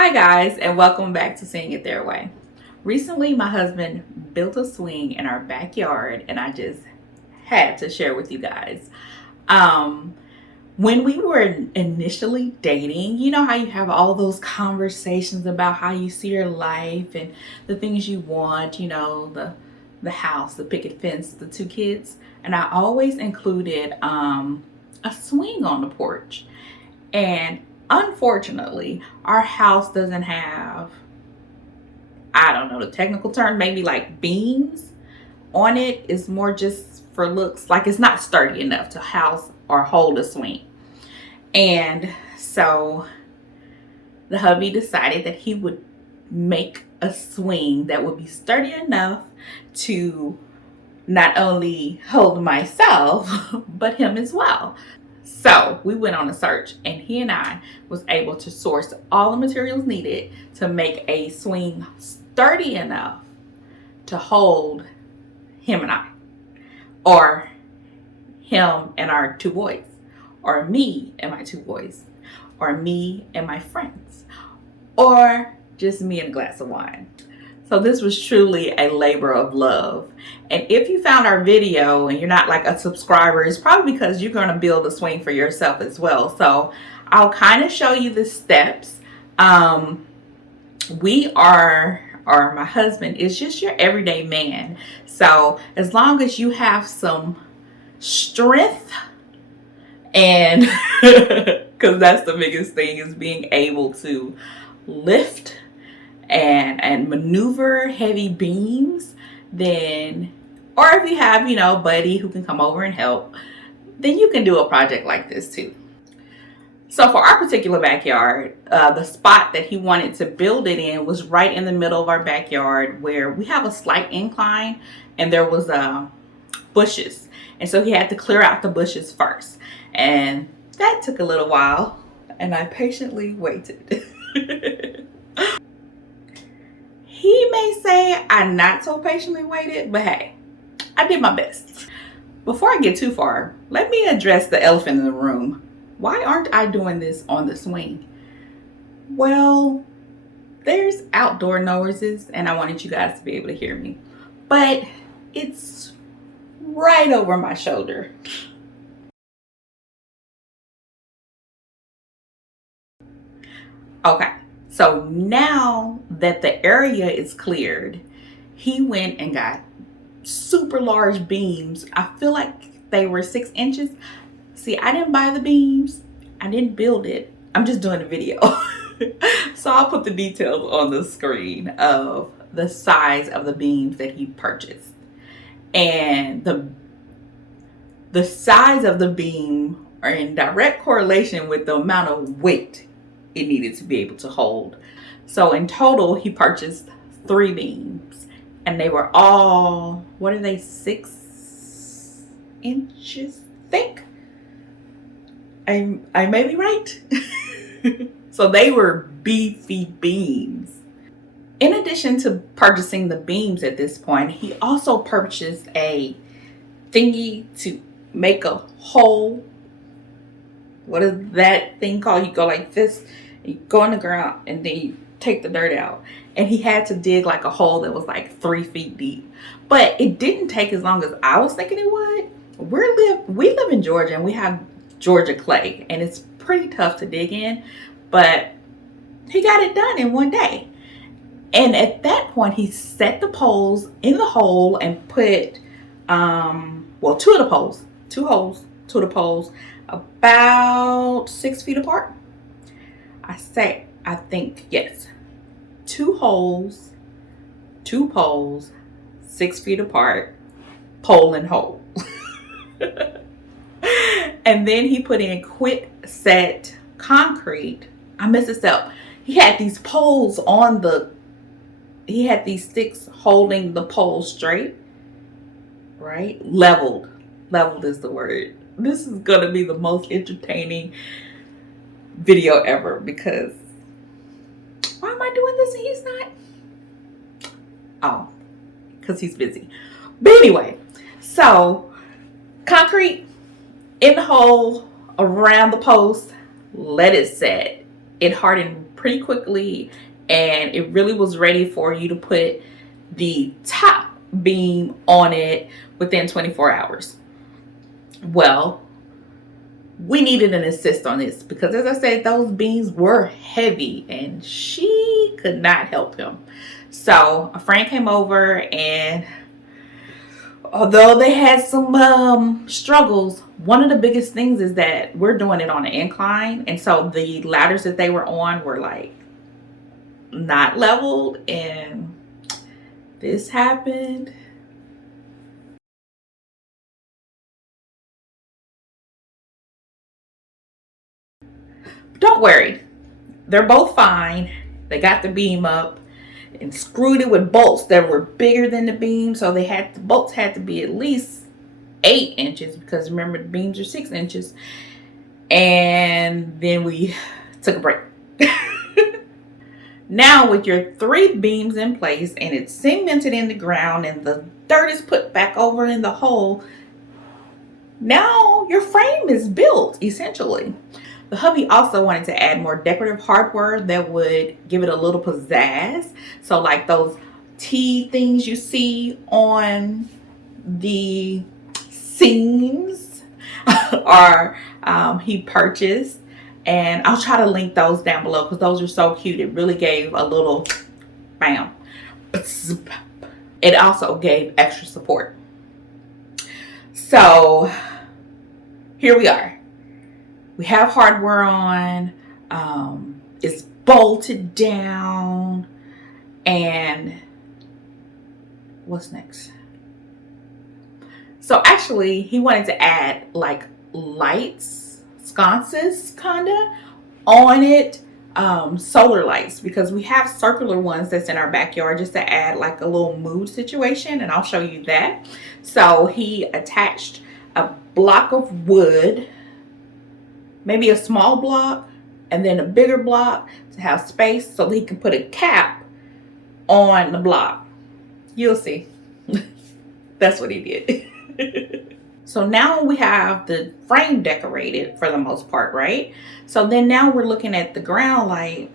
Hi guys, and welcome back to Seeing It Their Way. Recently my husband built a swing in our backyard and I just had to share with you guys. Um when we were initially dating, you know how you have all those conversations about how you see your life and the things you want, the house, the picket fence, the two kids, and I always included a swing on the porch. And unfortunately, our house doesn't have, I don't know the technical term, maybe like beams on it. It's more just for looks. Like it's not sturdy enough to house or hold a swing. And so the hubby decided that he would make a swing that would be sturdy enough to not only hold myself, but him as well. So we went on a search and he and I was able to source all the materials needed to make a swing sturdy enough to hold him and I, or him and our two boys, or me and my two boys, or me and my friends, or just me and a glass of wine. So this was truly a labor of love. And if you found our video and you're not like a subscriber, it's probably because you're going to build a swing for yourself as well. So I'll kind of show you the steps. My husband is just your everyday man. So as long as you have some strength, and because that's the biggest thing, is being able to lift and maneuver heavy beams, then, or if you have, a buddy who can come over and help, then you can do a project like this too. So for our particular backyard, the spot that he wanted to build it in was right in the middle of our backyard, where we have a slight incline and there was bushes. And so he had to clear out the bushes first. And that took a little while and I patiently waited. He may say I not so patiently waited, but hey, I did my best. Before I get too far, let me address the elephant in the room. Why aren't I doing this on the swing? Well, there's outdoor noises and I wanted you guys to be able to hear me, but it's right over my shoulder. Okay. So now that the area is cleared, he went and got super large beams. I feel like they were 6 inches. See, I didn't buy the beams. I didn't build it. I'm just doing a video. So I'll put the details on the screen of the size of the beams that he purchased. And the size of the beam are in direct correlation with the amount of weight it needed to be able to hold. So in total, he purchased 3 beams, and they were all, 6 inches thick? I may be right. So they were beefy beams. In addition to purchasing the beams at this point, he also purchased a thingy to make a hole. What is that thing called? You go like this, you go in the ground, and then you take the dirt out. And he had to dig like a hole that was like 3 feet deep. But it didn't take as long as I was thinking it would. We live in Georgia and we have Georgia clay, and it's pretty tough to dig in, but he got it done in one day. And at that point, he set the poles in the hole and put, 2 of the poles, 2 holes, 2 of the poles, about 6 feet apart. I think, yes. 2 holes, 2 poles, 6 feet apart, pole and hole. And then he put in quick set concrete. I messed this up. He had these poles he had these sticks holding the pole straight, right? Leveled is the word. This is going to be the most entertaining video ever, because why am I doing this and he's not? Oh, because he's busy. But anyway, so concrete in the hole around the post, let it set. It hardened pretty quickly, and it really was ready for you to put the top beam on it within 24 hours. Well, we needed an assist on this because, as I said, those beams were heavy and she could not help him. So a friend came over, and although they had some struggles, one of the biggest things is that we're doing it on an incline, and so the ladders that they were on were like not leveled, and this happened. Don't worry, they're both fine. They got the beam up and screwed it with bolts that were bigger than the beam, so the bolts had to be at least 8 inches, because remember, the beams are 6 inches. And then we took a break. Now with your 3 beams in place and it's cemented in the ground and the dirt is put back over in the hole, now your frame is built essentially. The hubby also wanted to add more decorative hardware that would give it a little pizzazz. So like those T things you see on the seams are he purchased, and I'll try to link those down below because those are so cute. It really gave a little bam. It also gave extra support. So here we are. We have hardware on. It's bolted down. And what's next? So actually, he wanted to add like lights, sconces kinda on it, solar lights, because we have circular ones that's in our backyard just to add like a little mood situation, and I'll show you that. So he attached a block of wood, maybe a small block, and then a bigger block to have space so that he can put a cap on the block. You'll see. That's what he did. So now we have the frame decorated for the most part, right? So then now we're looking at the ground like,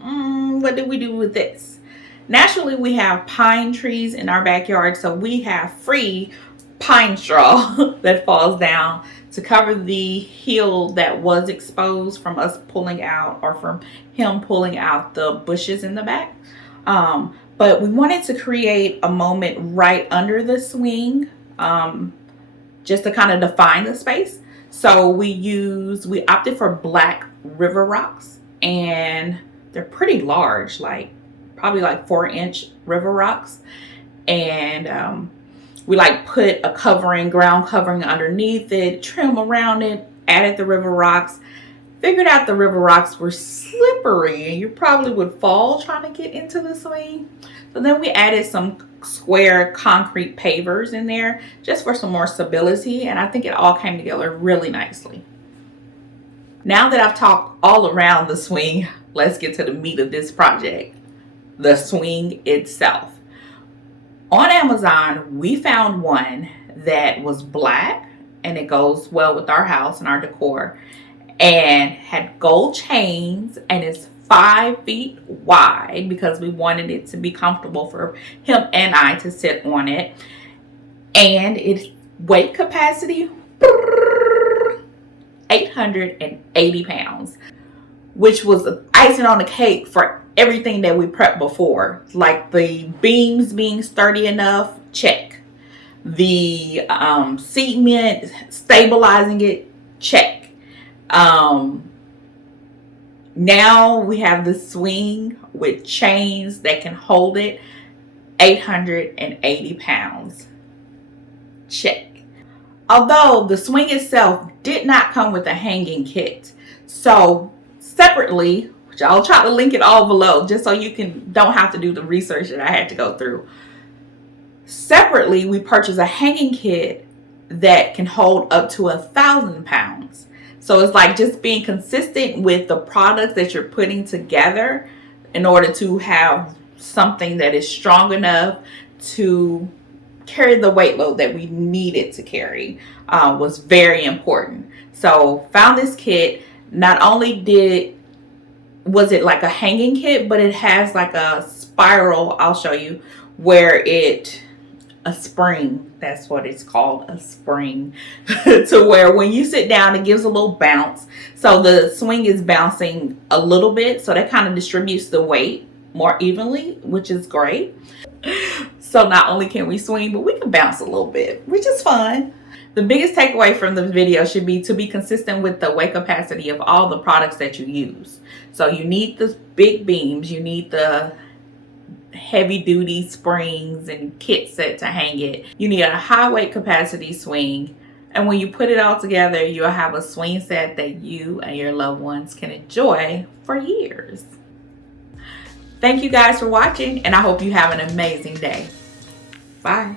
what do we do with this? Naturally, we have pine trees in our backyard, so we have free pine straw that falls down to cover the hill that was exposed from us pulling out, or from him pulling out the bushes in the back. But we wanted to create a moment right under the swing, just to kind of define the space. So we opted for black river rocks, and they're pretty large, like probably like 4-inch river rocks. And we like put a ground covering underneath it, trim around it, added the river rocks, figured out the river rocks were slippery and you probably would fall trying to get into the swing. So then we added some square concrete pavers in there just for some more stability, and I think it all came together really nicely. Now that I've talked all around the swing, let's get to the meat of this project, the swing itself. On Amazon, we found one that was black, and it goes well with our house and our decor, and had gold chains, and it's 5 feet wide because we wanted it to be comfortable for him and I to sit on it. And its weight capacity, 880 pounds, which was icing on the cake for everything that we prepped before. Like the beams being sturdy enough, check. The cement stabilizing it, check. Now we have the swing with chains that can hold it, 880 pounds. Check. Although the swing itself did not come with a hanging kit. So separately, which I'll try to link it all below just so you don't have to do the research that I had to go through. Separately, we purchased a hanging kit that can hold up to 1,000 pounds. So it's like just being consistent with the products that you're putting together in order to have something that is strong enough to carry the weight load that we needed to carry was very important. So found this kit. Not only did was it like a hanging kit, but it has like a spiral, I'll show you, where a spring, that's what it's called, a spring, to where when you sit down, it gives a little bounce. So the swing is bouncing a little bit, so that kind of distributes the weight more evenly, which is great. So not only can we swing, but we can bounce a little bit, which is fun. The biggest takeaway from the video should be to be consistent with the weight capacity of all the products that you use. So you need the big beams, you need the heavy duty springs and kit set to hang it. You need a high weight capacity swing. And when you put it all together, you'll have a swing set that you and your loved ones can enjoy for years. Thank you guys for watching, and I hope you have an amazing day. Bye.